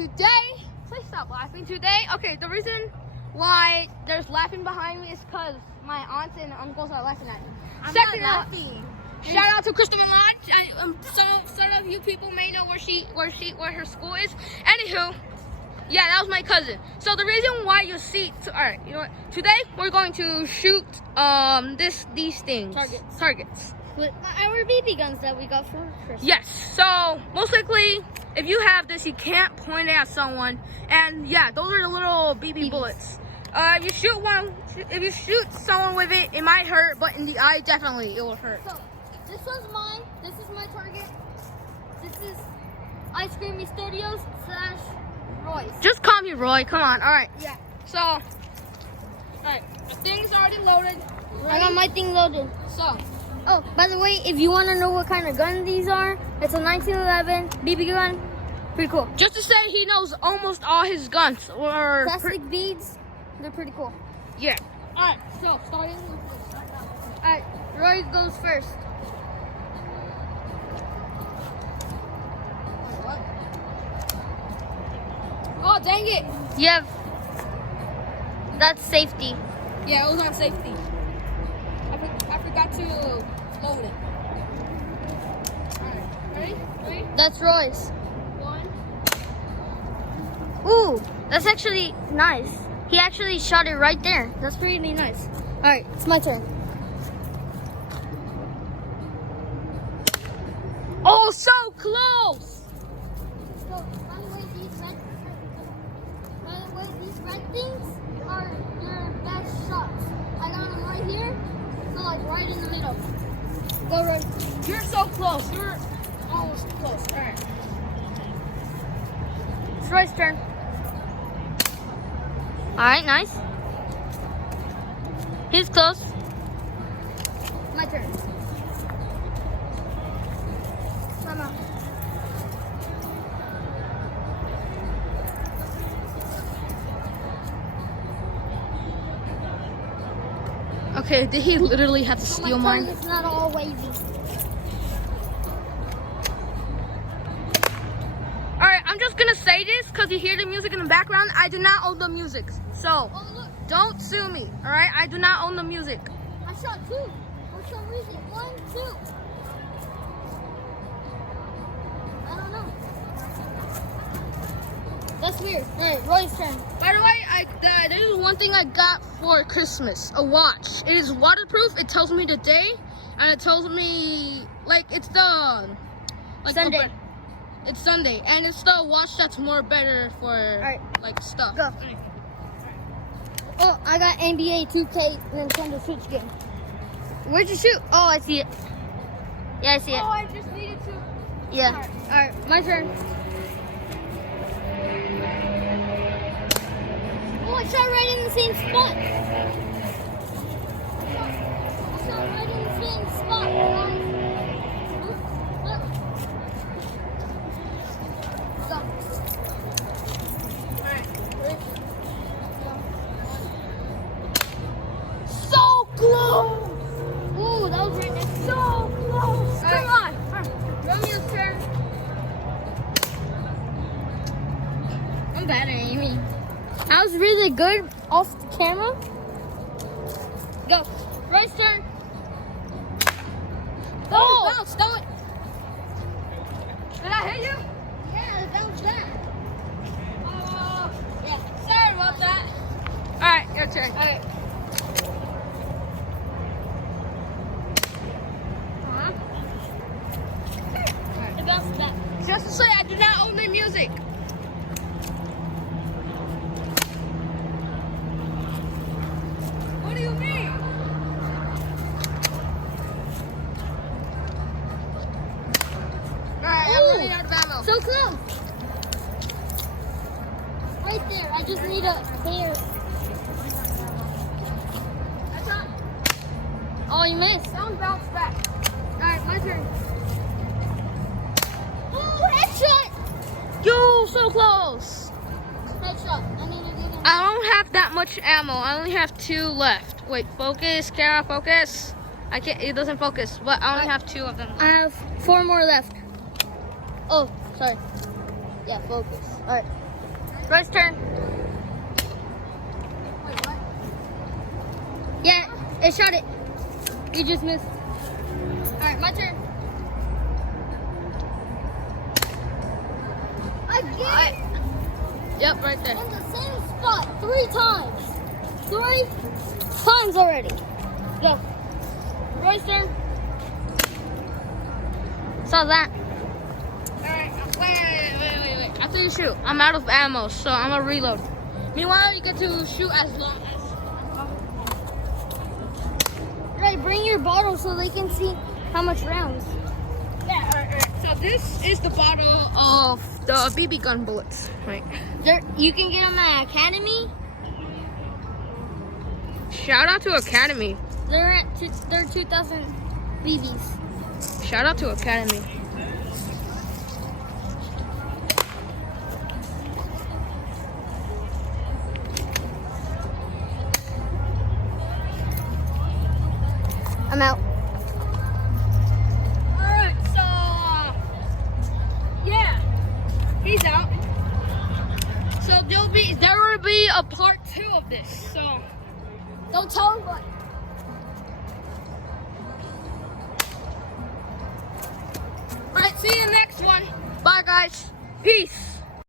today, please stop laughing. Today, okay, the reason why there's laughing behind me is because my aunts and uncles are laughing at me. I'm Second not off, laughing. shout out to Krista Milan. Some of you people may know where her school is. Anywho, yeah, that was my cousin. So the reason why you see, all right, you know what? Today we're going to shoot these things. Targets. With our BB guns that we got for Christmas. Yes. So most likely, if you have this, you can't point it at someone. And yeah, those are the little BB bullets. If you shoot someone with it, it might hurt, but in the eye, definitely it will hurt. So this was mine. This is my target. This is Ice Cream Studios / Royce. Just call me Roy. Come on. All right. Yeah. So, all right, the thing's already loaded. I got my thing loaded. So, oh, by the way, if you want to know what kind of gun these are, it's a 1911 BB gun. Pretty cool. just to say, he knows almost all his guns. Or Plastic beads. They're pretty cool. yeah. All right. So starting. All right, Roy goes first. Oh dang it! Yep. That's safety. Yeah, it was on safety. I forgot to load it. Alright, ready? That's Roy's. 1. Ooh, that's actually nice. He actually shot it right there. That's pretty nice. All right, it's my turn. Oh, so close! So, by the way, these red things are your best shots. I got them right here, so like right in the middle. Go right. You're so close. You're almost close. Alright. It's Roy's turn. All right, nice. He's close. My turn. Come on. Okay, did he literally have to steal mine? It's not all wavy. Alright, I'm just gonna say this because you hear the music in the background. I do not own the music. So, Oh, look. don't sue me. Alright? I do not own the music. I shot 2 for some reason. 1, 2. I don't know. That's weird. Alright, Roy's turn. By the way, there is one thing I got for Christmas. A watch. It is waterproof. It tells me the day. And it tells me, like, it's the... Like Sunday. It's Sunday. And it's the watch that's more better for, like, stuff. Go. Oh, I got NBA 2K Nintendo Switch game. Where'd you shoot? Oh, I see it. Yeah, I see it. Oh, I just needed to... Yeah. All right, my turn. Oh, I shot right in the same spot. I shot right in the same spot. Look. Stop. Alright. So close. Ooh, that was right there. So close. Come on. Romeo's turn. I'm bad at aiming. I was really good off the camera. Go. Roy's turn. Oh, bounce, don't it? Did I hit you? Yeah, it bounced back. Yeah. Sorry about that. Alright, your turn. Alright. It bounced back. Just to say, I do not own the music. What do you mean? Alright, I'm running out of ammo. So close. Right there. I just need a hair. That's not. Oh, you missed. Don't bounce back. Alright, my turn. Oh, headshot. Yo, so close. Headshot. I need to get in. I don't have that much ammo. I only have 2 left. Wait, focus, Kara, focus. I can't, it doesn't focus, but I only have 2 of them left. I have 4 more left. Oh, sorry. Yeah, focus. All right. Roy's turn. Wait, what? Yeah, it shot it. You just missed. Alright, my turn. Again? Yep, right there. In the same spot 3 times. 3 times already. Go. Roy's turn. Saw that. Alright, wait. After you shoot, I'm out of ammo, so I'm gonna reload. Meanwhile, you get to shoot as long as. Right, bring your bottle so they can see how much rounds. Yeah, alright. So this is the bottle of the BB gun bullets. Right. You can get them at Academy. Shout out to Academy. They're 2,000 BBs. Shout out to Academy. I'm out. Alright, so yeah, he's out. So there will be a part 2 of this. So don't tell him what. Alright, see you next one. Bye guys. Peace.